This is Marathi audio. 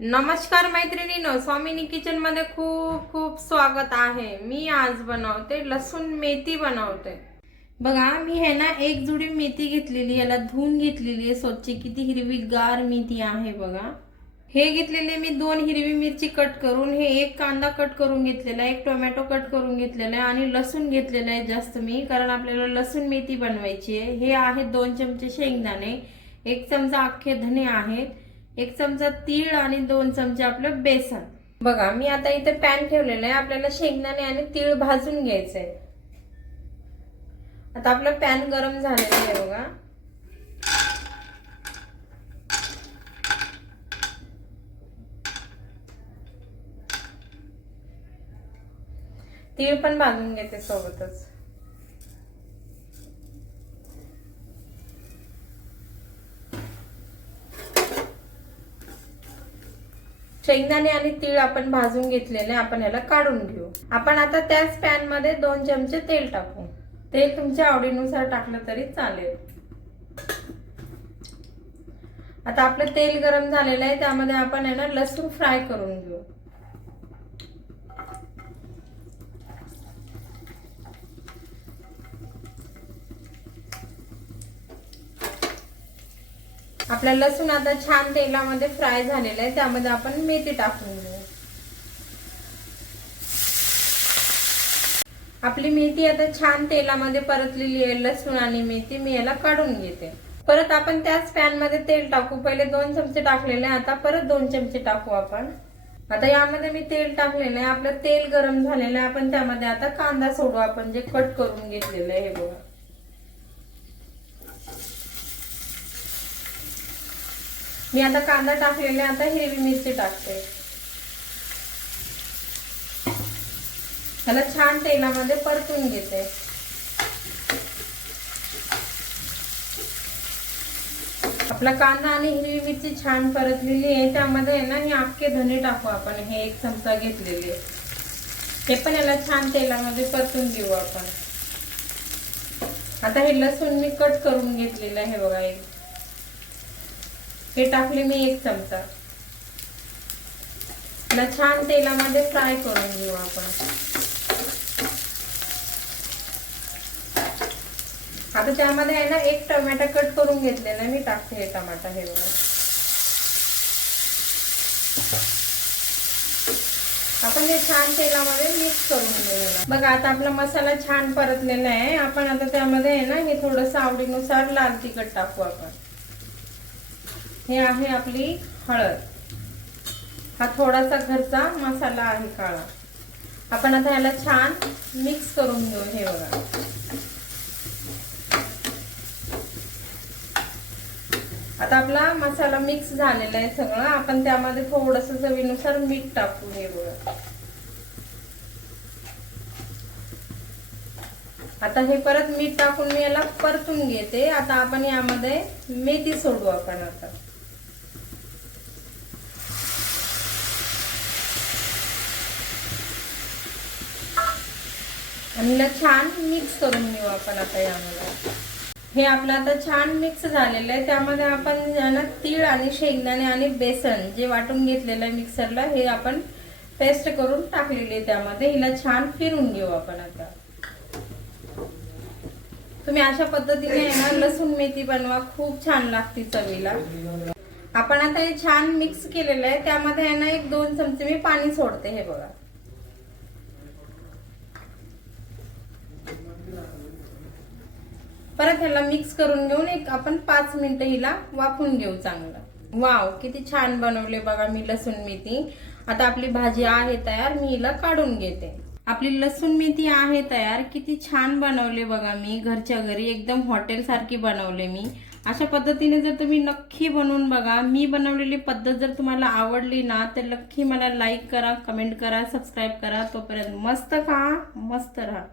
नमस्कार मैत्रिणींनो, स्वामिनी किचन मध्ये खूप खूप स्वागत आहे। मी आज बनवते लसूण मेथी बनवते। बघा, मी हे ना एक जुडी मेथी घेतलेली, याला धुवून घेतलेली आहे स्वच्छ। किती हिरवीगार मेथी आहे बघा। हे घेतलेले मी 2 हिरवी मिरची कट करून, हे एक कांदा कट करून घेतलेला आहे, एक टोमॅटो कट करून घेतलेला आहे आणि लसूण घेतलेला आहे जास्त मी, कारण आपल्याला लसूण मेथी बनवायची आहे। हे आहे 2 चमचे शेंगदाणे, 1 चमचा अख्खे धने आहेत, 1 चमचा तीळ आणि 2 चमचे आपलं बेसन। बघा, मी आता इथे पॅन ठेवलेला आहे, आपल्याला शेंगदाणे आणि तीळ भाजून घ्यायचे। आता आपलं पॅन गरम झालेलं आहे बघा। तीळ पण भाजून घेते सोबतच। शेंगदाणे आणि तीळ आपण भाजून घेतलेले, आपण याला काढून घेऊ। आपण आता त्याच पॅन मध्ये 2 चमचे तेल टाकू। तेल तुमच्या आवडीनुसार टाकलं तरी चालेल। आता आपलं तेल गरम झालेलं आहे, त्यामध्ये आपण आहे ना लसूण फ्राय करून घेऊ। आपला लसूण आता छान तेलामध्ये फ्राय झालेला आहे, त्यामध्ये आपण मेथी टाकून घेऊ। आपली मेथी आता छान तेलामध्ये परतलेली आहे, लसूण आणि मेथी। मी याला काढून घेते। परत आपण त्याच पॅन मध्ये तेल टाकू। पहिले 2 चमचे टाकलेले, आता परत 2 चमचे टाकू आपण। आता यामध्ये मी तेल टाकलेलं आहे, आपलं तेल गरम झालेलं आहे। आपण त्यामध्ये आता कांदा सोडू, आपण जे कट करून घेतलेलं आहे हे बघा। मी आता कांदा टाकलेला आहे, आता हिरवी मिरची टाकते। त्याला छान तेलामध्ये परतून घेते। आपला कांदा आणि हिरवी मिरची छान परतलेली आहे, त्यामध्ये आहे ना हे अख्खे धने टाकू आपण। हे 1 चमचा घेतलेले, हे पण याला छान तेलामध्ये परतून घेऊ आपण। आता हे लसूण मी कट करून घेतलेलं आहे बघा, हे टाकले मी 1 चमचा। याला छान तेलामध्ये फ्राय करून घेऊ आपण। आता त्यामध्ये आहे ना 1 टोमॅटो कट करून घेतलेला, मी टाकते हे टोमॅटो हे बघा। आपण हे छान तेलामध्ये मिक्स करून घेऊया। बघा, आता आपला मसाला छान परतलेला आहे। आपण आता त्यामध्ये आहे ना हे थोडंसं आवडीनुसार लाल तिखट टाकू आपण। हे आहे आपली हळद, हा थोडासा घरचा मसाला आहे काळा। आपण आता याला छान मिक्स करून घेऊ हे बघा। आता आपला मसाला मिक्स झालेला आहे सगळं, आपण त्यामध्ये थोडंसं चवीनुसार मीठ टाकू हे बघा। आता हे परत मीठ टाकून मी याला परतून घेते। आता आपण यामध्ये मेथी सोडू आपण आता। आणि याला छान मिक्स करून घेऊ आपण आता यामध्ये। हे आपलं आता छान मिक्स झालेलं आहे, त्यामध्ये आपण तीळ आणि शेंगदाणे आणि बेसन जे वाटून घेतलेलं आहे मिक्सरला, हे आपण पेस्ट करून टाकलेली आहे त्यामध्ये। हिला छान फिरून घेऊ आपण आता। तुम्ही अशा पद्धतीने ना लसूण मेथी बनवा, खूप छान लागते चवीला। आपण आता हे छान मिक्स केलेलं आहे, त्यामध्ये आहे ना 1-2 चमचे मी पाणी सोडते हे बघा। परत ह्याला मिक्स करून घेऊन आपण 5 मिनिटं हिला वाफून घेऊ चांगलं। वाव, किती छान बनवले बघा मी लसूण मेथी। आता आपली भाजी आहे तयार, मी हिला काढून घेते। आपली लसूण मेथी आहे तयार। किती छान बनवले बघा मी, घरच्या घरी एकदम हॉटेल सारखी बनवले मी। अशा पद्धतीने जर तुम्ही नक्की बनवून बघा। मी बनवलेली पद्धत जर तुम्हाला आवडली ना, तर नक्की मला लाईक करा, कमेंट करा, सबस्क्राईब करा। तोपर्यंत मस्त खा, मस्त राहा।